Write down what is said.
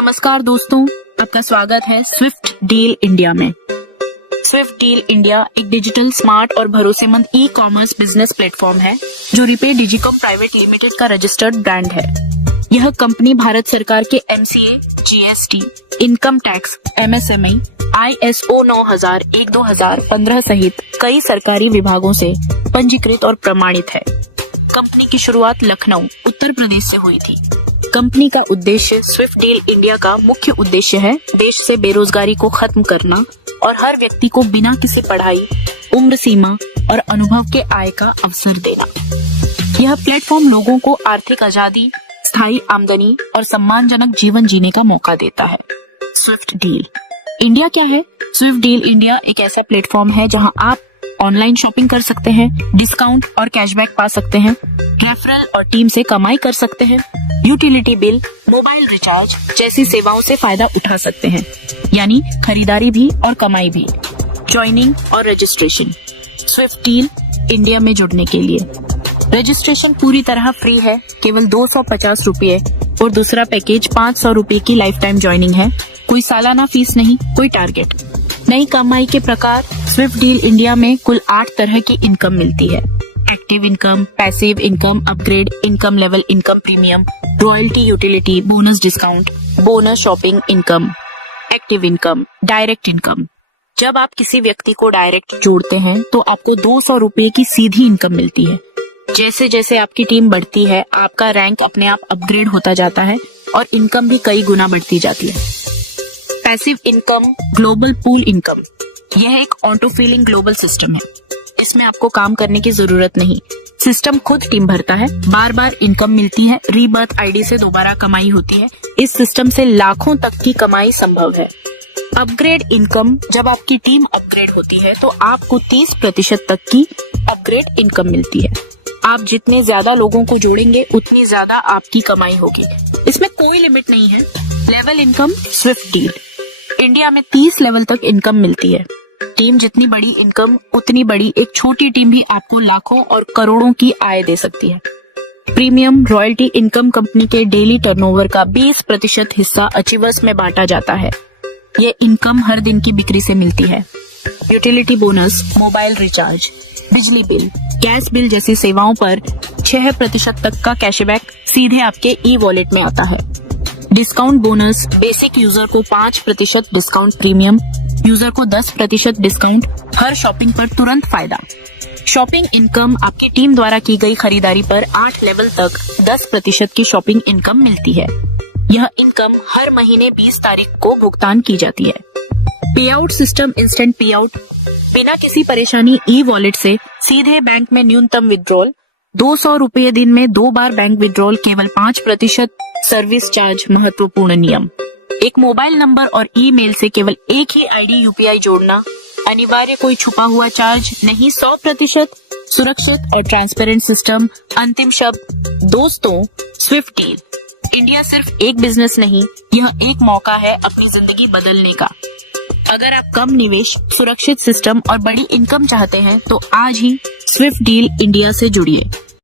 नमस्कार दोस्तों, आपका स्वागत है स्विफ्ट डील इंडिया में। स्विफ्ट डील इंडिया एक डिजिटल, स्मार्ट और भरोसेमंद ई कॉमर्स बिजनेस प्लेटफॉर्म है जो रिपे डिजिकॉम प्राइवेट लिमिटेड का रजिस्टर्ड ब्रांड है। यह कंपनी भारत सरकार के MCA, GST, income tax, MSME, ISO 9001-2015 सहित कई सरकारी विभागों से पंजीकृत और प्रमाणित है। कंपनी की शुरुआत लखनऊ, उत्तर प्रदेश से हुई थी। कंपनी का उद्देश्य स्विफ्ट डील इंडिया का मुख्य उद्देश्य है देश से बेरोजगारी को खत्म करना और हर व्यक्ति को बिना किसी पढ़ाई, उम्र सीमा और अनुभव के आय का अवसर देना। यह प्लेटफॉर्म लोगों को आर्थिक आजादी, स्थायी आमदनी और सम्मानजनक जीवन जीने का मौका देता है। स्विफ्ट डील इंडिया क्या है? स्विफ्ट डील इंडिया एक ऐसा प्लेटफॉर्म है जहां आप ऑनलाइन शॉपिंग कर सकते हैं, डिस्काउंट और कैशबैक पा सकते हैं, रेफरल और टीम से कमाई कर सकते हैं, यूटिलिटी बिल, मोबाइल रिचार्ज जैसी सेवाओं से फायदा उठा सकते हैं, यानी खरीदारी भी और कमाई भी। ज्वाइनिंग और रजिस्ट्रेशन स्विफ्ट डील इंडिया में जुड़ने के लिए रजिस्ट्रेशन पूरी तरह फ्री है, केवल 250 रुपये, और दूसरा पैकेज 500 रुपये की लाइफ टाइम ज्वाइनिंग है। कोई सालाना फीस नहीं, कोई टारगेट। नई कमाई के प्रकार स्विफ्ट डील इंडिया में कुल 8 तरह की इनकम मिलती है। Active income, passive income, upgrade income, level income, premium, royalty, utility, bonus discount, bonus shopping income. Active income, direct income. जब आप किसी व्यक्ति को डायरेक्ट जोड़ते हैं तो आपको 200 रुपये की सीधी इनकम मिलती है। जैसे जैसे आपकी टीम बढ़ती है, आपका रैंक अपने आप अपग्रेड होता जाता है और इनकम भी कई गुना बढ़ती जाती है। Passive income, global pool income. यह एक ऑटो फिलिंग ग्लोबल सिस्टम है। इसमें आपको काम करने की जरूरत नहीं, सिस्टम खुद टीम भरता है। बार बार इनकम मिलती है, रीबर्थ आईडी से दोबारा कमाई होती है। इस सिस्टम से लाखों तक की कमाई संभव है। अपग्रेड इनकम, जब आपकी टीम अपग्रेड होती है तो आपको 30% तक की अपग्रेड इनकम मिलती है। आप जितने ज्यादा लोगों को जोड़ेंगे उतनी ज्यादा आपकी कमाई होगी। इसमें कोई लिमिट नहीं है। Level income, Swift deal India में 30 लेवल तक इनकम मिलती है। टीम जितनी बड़ी, इनकम उतनी बड़ी। एक छोटी टीम भी आपको लाखों और करोड़ों की आय दे सकती है। प्रीमियम रॉयल्टी इनकम, कंपनी के डेली टर्नओवर का 20% हिस्सा अचीवर्स में बांटा जाता है। ये इनकम हर दिन की बिक्री से मिलती है। यूटिलिटी बोनस, मोबाइल रिचार्ज, बिजली बिल, गैस बिल जैसी सेवाओं पर 6% तक का कैशबैक सीधे आपके ई वॉलेट में आता है। डिस्काउंट बोनस, बेसिक यूजर को 5% डिस्काउंट, प्रीमियम यूजर को 10% डिस्काउंट, हर शॉपिंग पर तुरंत फायदा। शॉपिंग इनकम, आपकी टीम द्वारा की गई खरीदारी पर 8 लेवल तक 10% की शॉपिंग इनकम मिलती है। यह इनकम हर महीने 20 तारीख को भुगतान की जाती है। पे आउट सिस्टम, इंस्टेंट पे आउट, बिना किसी परेशानी ई वॉलेट से सीधे बैंक में न्यूनतम विड्रॉल। 200 रुपये दिन में 2 बार बैंक विड्रॉल, केवल 5% सर्विस चार्ज। महत्वपूर्ण नियम, एक मोबाइल नंबर और ईमेल से केवल एक ही आईडी UPI जोड़ना। अनिवार्य, कोई छुपा हुआ चार्ज नहीं। 100% सुरक्षित और ट्रांसपेरेंट सिस्टम। अंतिम शब्द, दोस्तों, स्विफ्ट डील इंडिया सिर्फ एक बिजनेस नहीं, यह एक मौका है अपनी जिंदगी बदलने का। अगर आप कम निवेश, सुरक्षित सिस्टम और बड़ी इनकम चाहते हैं तो आज ही स्विफ्ट डील इंडिया से जुड़िए।